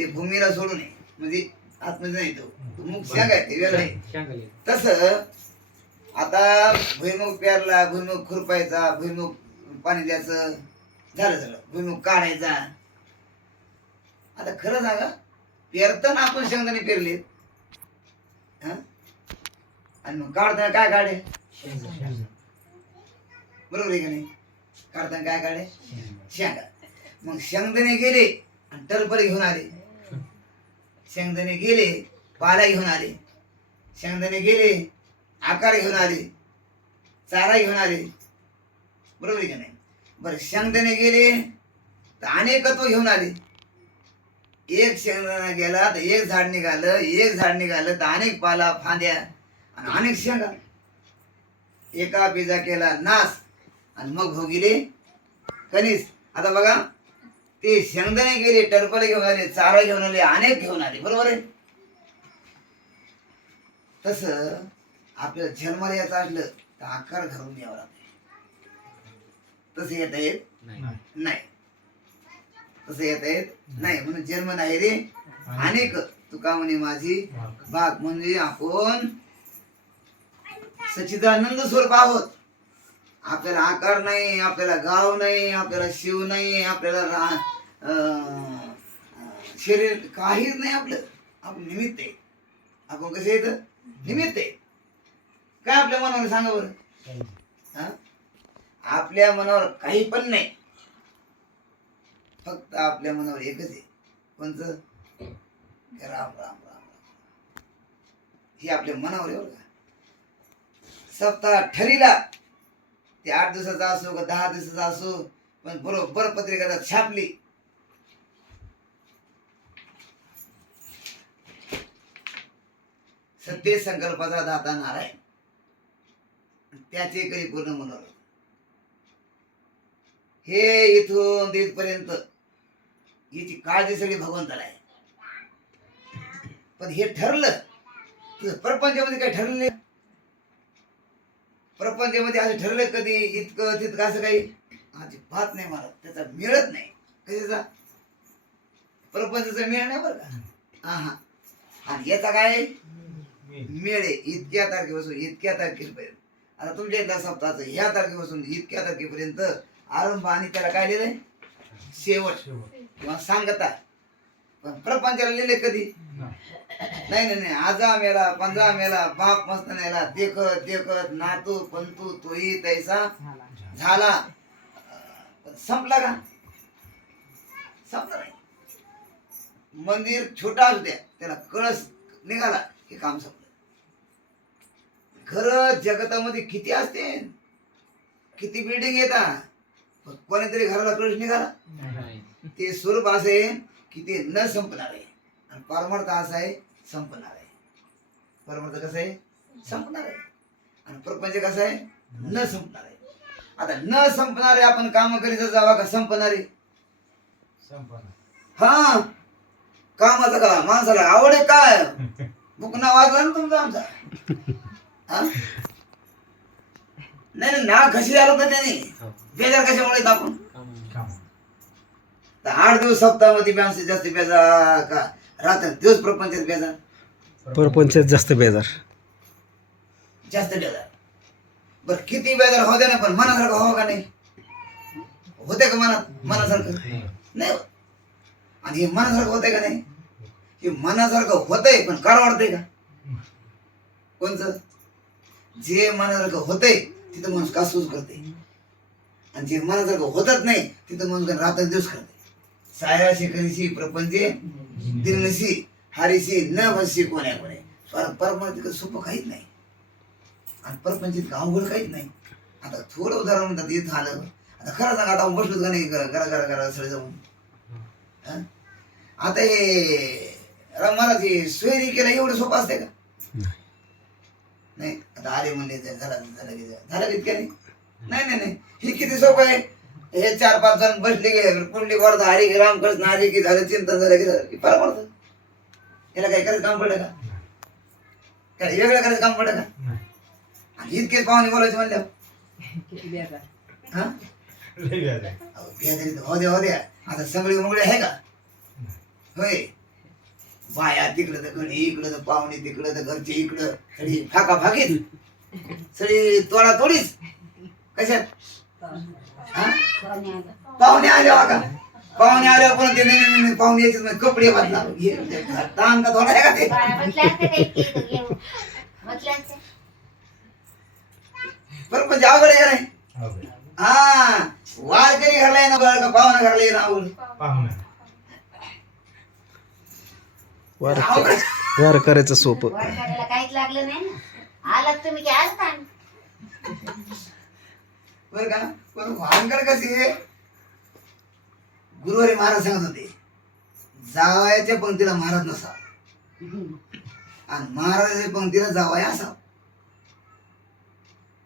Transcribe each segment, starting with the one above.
ते भूमीला सोडू नये. म्हणजे आतमध्ये नाही तो. मुख शेंग आहे ते आहे. शांगली तसं आता भुईमुग पेरला भुईमुग खुरपायचा भुईमुग पाणी द्यायचं झालं झालं भुईमुग काढायचा. आता खरं सांगा पेरताना आपण शेंगदाणे पेरले. आणि मग काढताना काय काढे बरोबर आहे का नाही? काढताना काय काढे शेंगा. मग शेंगदाणे गेले आणि टरपल घेऊन आले. शेंगदाणे गेले पाला घेऊन आले. शेंगदाणे गेले आकार घेऊन आले चारा घेऊन आले. बरोबर आहे का नाही? बरं शेंगदाणे गेले तर अनेकत्व घेऊन आले. एक शेंगदाणा गेला तर एक झाड निघालं एक झाड निघालं तर अनेक पाला फांद्या आणि अनेक शेंगा. एका पिझा केला नास आणि मग भोगिले कणीस. आता बघा ते शेंगदाणे गेले टरपले घेऊन आले चारा घेऊन आले अनेक घेऊन आले बरोबर आहे? तस आपल्याला जन्माला यायचं असलं तर आकार घालून यावं लागते. तसं येता येत नाही. नाही. तसं येता येत नाही. म्हणून जन्म नाही रे. अनेक. तुका म्हणे माझी बाग म्हणजे आपण सच्चिदानंद स्वरूप आहोत. आपल्याला आकार नाही आपल्याला गाव नाही आपल्याला शिव नाही आपल्याला रा- शरीर काहीच नाही आपलं. आपण निमित्त आहे. आपण कसे येत निमित्त आहे. काय आपल्या मनावर सांगा बरं? हा? आपल्या मनावर काही पण नाही. फक्त आपल्या मनावर एकच आहे. कोणचं? राम राम राम राम. हे आपल्या मनावर आहे बरं का? सप्ताह ठरीला ते आठ दिवसाचा असो का दहा दिवसाचा असो पण बरोबर पत्रिका छापली. सत्य संकल्पाचा दाता नारायण. त्याचे काही पूर्ण मनोरथ. हे इथून तिथपर्यंत याची काळजी सगळी भगवंताला आहे. पण हे ठरलं तुझं प्रपंचामध्ये काय ठरलं नाही. प्रपंचामध्ये असं ठरलं कधी इतकं तितकं असं काही? अजिबात नाही मला. त्याचा मिळत नाही. कशाचा? प्रपंचाचा मिळ नाही बरं का? हा हा आणि याचा काय? मेळ इतक्या तारखेपासून इतक्या तारखेपर्यंत. आता तुमच्या इथल्या सप्ताहाचं ह्या तारखेपासून इतक्या तारखेपर्यंत आरंभ आणि त्याला काय लिहिलंय? शेवट. किंवा सांगता. पण प्रपंचाला लिहिले कधी? नाही नाही नाही. आजा मेला पंजा मेला बाप मस्त नेला. देखत देखत नातू पंतू तोही तैसा झाला. पण संपला का? संपला नाही. मंदिर छोटा असू द्या त्याला कळस निघाला. हे काम संपलं. घर जगतामध्ये किती असते? किती बिल्डिंग येतात पण कोणीतरी घराला कळस निघाला. ते स्वरूप असे की ते न संपणार. आहे परमार्थ असा आहे? संपणार आहे. परमार्थ कसं आहे? संपणार आहे. आणि प्रपंच कसं आहे? न संपणार आहे. आता न संपणारे आपण काम करीत जावा का संपणारे? हा. कामाचा का माणसाला आवड आहे काय? बुकना वाजला ना तुमचा आमचा? हा? नाही ना कशी आलो तर त्याने. बेजार कशामुळे आपण? आठ दिवस सप्ताहामध्ये माणसं जास्त बेजा का? रात्र दिवस प्रपंचात बेजा परपंचात जास्त बेजार. जास्त बेजार. बर किती बेजार होते ना पण मनासारखं हवं का नाही? होते का मनात? मनासारखं? नाही. होत. आणि हे मनासारखं होतंय का नाही? हे मनासारखं होतंय पण कार वाटतंय का? कोणचं? जे मनासारखं होतंय तिथं माणूस कासूस करते आणि जे मनासारखं होतच नाही तिथं माणूस रात्र दिवस करते साया शिकरीशी प्रपंचे दिनशी हारीशी न बसशी कोण्या स्वर परमार्थ सोपं काहीच नाही आणि परपंच अवघड काहीच नाही आता थोडं उदाहरण म्हणतात इथं आलं आता खरं सांगा आता बसलोच का नाही घरा घरा घरा सगळे जाऊन हं? आता हे महाराज हे सोयरी केलं एवढं सोपं असते का नाही आता आले म्हणले झालं झालं की झालं. इतक्या नाही नाही नाही ही किती सोपं आहे हे चार पाच जण बसले गे कुंडली वर्ध हरी गे रामकृष्ण आले की झालं चिंतन झालं की झालं. की परमार्थ याला काही करायचं काम पडलं का? काय वेगळं करायचं काम पडलं का? आणि इतकेच पाहुणे बोलायचे म्हणल्यावर. हा? हो द्या हो द्या. आता सगळी मुगळे आहे का? होय. बाया तिकडं तर घडी इकडं तर पाहुणे तिकडं तर घरचे इकडं सगळी फाका फाकीत सगळी तोडा तोडीच कशात? पाहुणे आले का पाहुणे आल्यावर पण ते नाही, नाही, नाही, पाहुणे यायचे म्हणजे कपडे बदला. हे, ते ताण का थोडा आहे का ते? बरं म्हणजे अवघड आहे का नाही? हा वारकरी घरला ना बरं का पाहुणा घरला येणं अवघड? वार करायचं सोपं. काहीच लागलं नाही ना. आलात तुम्ही की आज बरं का? पण भानगड कशी गुरुवारी महाराज सांगत होते जावयाच्या पंक्तीला महाराज नसा आणि महाराजाच्या पंक्तीला जावाया असा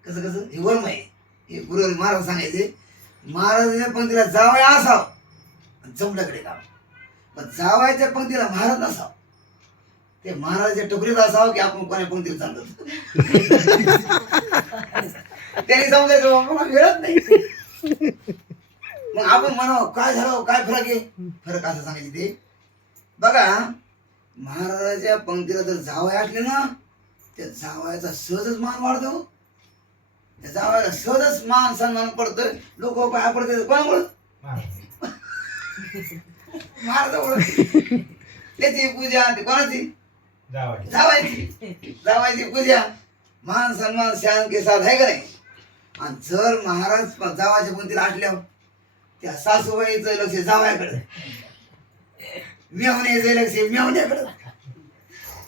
कसं कसं? हे वर्म आहे हे गुरुवारी महाराज सांगायचे महाराजाच्या पंक्तीला जावया असाव. जमल्याकडे काम. पण जावयाच्या पंक्तीला महाराज नसाव. ते महाराजाच्या टोकरीत असावं की आपण कोणा पंक्तीला चाललो त्यांनी समजायचं बाबा मला मिळत नाही. मग आपण म्हणावं काय झालं? काय फरक आहे? फरक असं सांगायचे ते. बघा महाराजाच्या पंक्तीला जर जावया असले ना त्या जावयाचा सहजच मान वाढतो. त्या जावयाला सहजच मान सन्मान पडतोय. लोक पाया पडते कोणामुळं महाराजामुळं त्याची पूजा ती कोणाची? जावायची जावायची पूजा. मान सन्मान शान के साथ आहे का नाही? आणि जर महाराज जावाच्या पंक्तीला असल्यावर त्या सासूबाईचं लक्ष जावायकडे. मेवण्याचं लक्ष मेवण्याकडे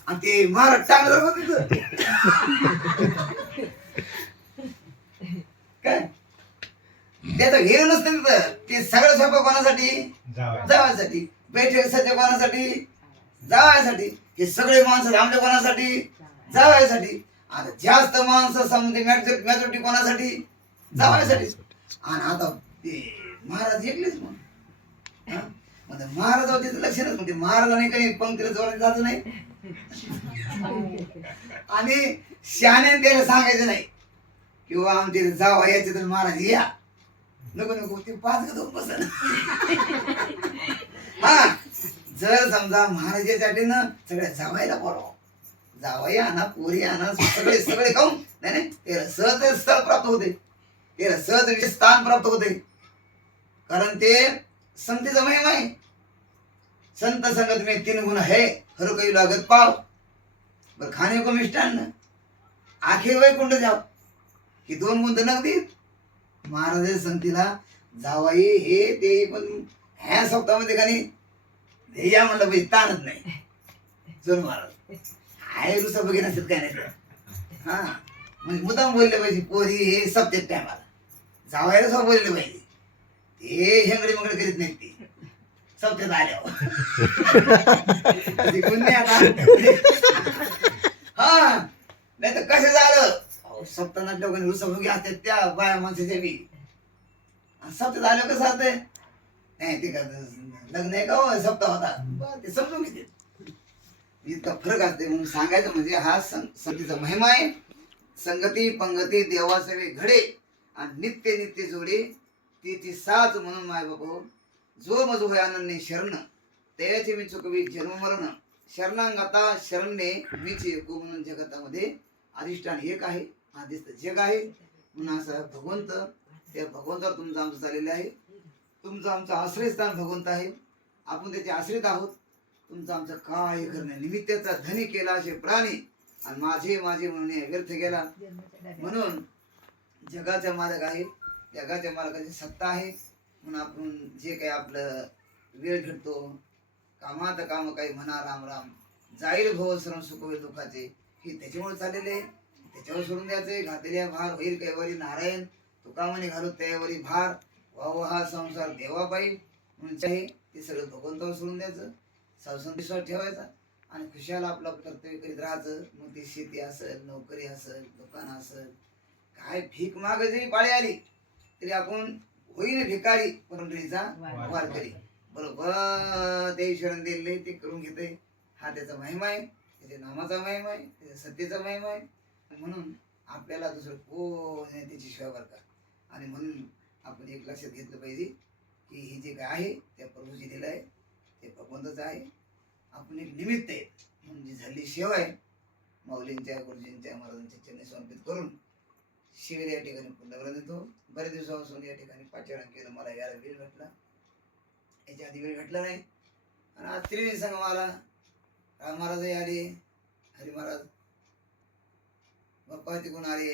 आणि ते महाराज टांगलं बघ तिथं. काय? त्याचं हे नसतं तिथं. ते सगळं स्वयंपाक कोणासाठी? जावायसाठी. बैठक सध्या कोणासाठी? जावायसाठी. हे सगळे माणसं आमच्या कोणासाठी? जावायसाठी. आता जास्त माणसं समजे मॅजॉरिटी कोणासाठी? जावायसाठी. आणि आता ते महाराज एकलेच मग हा? मग ते महाराजावर त्याचं लक्ष महाराजाने काही पंक्तीला जोडायला जात नाही. आणि शाने त्याला सांगायचं नाही. किंवा आमचे जावा याचे तर महाराज या. नको नको ते पाच गं बसन हा. जर समजा महाराजासाठी ना सगळ्या जावायला बोलवा. जावाई आणा पोरी आणा सगळे सगळे खाऊन. नाही नाही ते सहज स्थळ प्राप्त होते. ते सहज स्थान प्राप्त होते. कारण ते संतीचा महिमा आहे संत संगत में तीन गुण है हर काही लागत पाव. बर खाणे को मिष्टान्न आखे वैकुंठ जाव. ही दोन गुण तर नगदीत. महाराज संतीला जावाई हे ते पण ह्या सप्ताहामध्ये का नाही? या म्हणलं पाहिजे ताणत नाही. चल महाराज. आहे रुसा बघे नसेल काय नाही हा. म्हणजे मुद्दाम बोलले पाहिजे पोरी हे सब्जेक्ट टायमाला. जावायला सुद्धा बोलले पाहिजे. ते हेंगडे मंगडे करीत नाहीत ते. सब्जेक्ट आल्यावर. ते गुन्हे आता. हा. नाही तर कसं झालं? सप्ताहात लोकांनी रुसा बघे असतात त्या बाया माणसाच्या बी. सप्त झालं कसं असतंय नाही ते का लग्न आहे का हो? सप्ताह होता. ते समजून घेते. इतका फरक असते म्हणून सांगायचं म्हणजे हा सं- संगतीचा महिमा आहे. संगती पंगती देवासेवे घडे आणि नित्य नित्य जोडे तिची साथ म्हणून माय बाबा जो मजो होय आनंदने शरण त्याचे मी चुकवी जन्ममरण शरणांगता शरणने मीच एको म्हणून जगतामध्ये अधिष्ठान एक आहे आदिस्त जग आहे. म्हणून असं भगवंत त्या भगवंतावर तुमचं आमचं चाललेलं आहे. तुमचं आमचं आश्रयस्थान भगवंत आहे. आपण त्याचे आश्रित आहोत. तुमचं आमचं काय करणे निमित्ताचा धनी केला असे प्राणी. आणि माझे माझे म्हणून हे व्यर्थ गेला. म्हणून जगाचा मालक आहे जगाच्या मालकाची सत्ता आहे. म्हणून आपण जे काही आपलं वेळ भेटतो कामात काम काही म्हणा राम राम. जाईल भव श्रम सुखवे दुःखाचे. हे त्याच्यामुळे चाललेले आहे. त्याच्यावर सोडून द्यायचे घातलेल्या भार होईल कैवारी नारायण. तुकामाने घालू त्यावरी भार. वाव हा संसार देवा पाहिजे म्हणून ते सगळं भगवंतावर सोडून द्यायचं. संविश्वास ठेवायचा आणि खुशाल आपलं कर्तव्य करीत राहायचं. मग ती शेती असेल नोकरी असेल दुकान असेल काय भीक माग जरी पाळी आली तरी आपण होईन भिकारी परंपरेचा वारकरी बरोबर ते ईश्वराने दिले ते करून घेते. हा त्याचा महिमा आहे त्याच्या नामाचा महिमा आहे त्याच्या सत्तेचा महिमा आहे. म्हणून आपल्याला दुसरं कोण त्याची शिवाय बरं का. आणि म्हणून आपण एक लक्षात घेतलं पाहिजे की हे जे काय आहे त्या प्रभूजी दिलं आहे ते भगवंतच आहे. आपण एक निमित्त आहे. म्हणजे झाली सेवा आहे माऊलींच्या गुरुजींच्या महाराजांच्या चरणी समर्पित करून शिबिर या ठिकाणी पुन्हा देतो. बरेच दिवसापासून या ठिकाणी पाचारण केलं. मला याला वेळ भेटला. याच्या आधी वेळ भेटला नाही. आणि आज त्रिवेणी संघ मला राम महाराजही आले हरी महाराज बाप्पा तिकून आले.